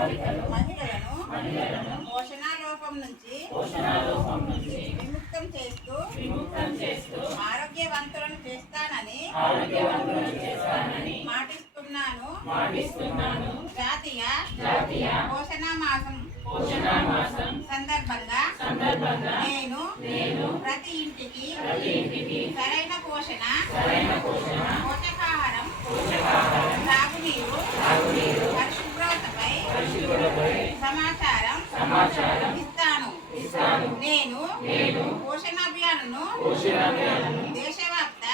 మహిళలను పోషణాలోపం నుంచి విముక్తం చేస్తూ ఆరోగ్యవంతులను చేస్తానని మాటిస్తున్నాను. జాతీయ పోషణ మాసం సందర్భంగా నేను ప్రతి ఇంటికి సరైన పోషణ పోషకాహారం తాగునీరు పరిశుభ్రతపై సమాచారం ఇస్తాను. నేను పోషణ అభియాన్ను దేశవ్యాప్త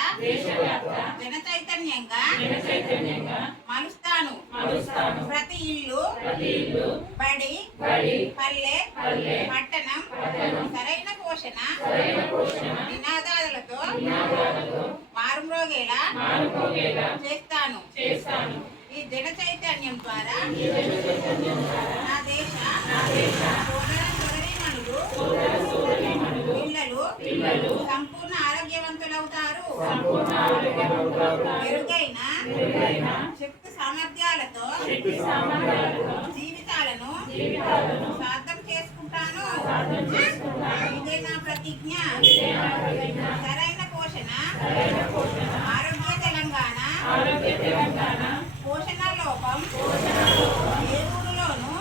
జన చైతన్యంగా మలుస్తాను. ప్రతి ఇల్లు బడి పల్లె పట్టణం సరైన పోషణ నినాదాలతో మారుమ్రోగేలా చేస్తాను. ఈ జన చైతన్యం ద్వారా నా దేశ పిల్లలు సంపూర్ణ ఆరోగ్యవంతులవుతారు. మెరుగైన శక్తి సామర్థ్యాలతో జీవితాలను సార్థం చేసుకుంటాను. ఇదే నా ప్రతిజ్ఞ. సరైన పోషణ ఆరోగ్య తెలంగాణ. పోషణ లోపం ఏ ఊరిలోనూ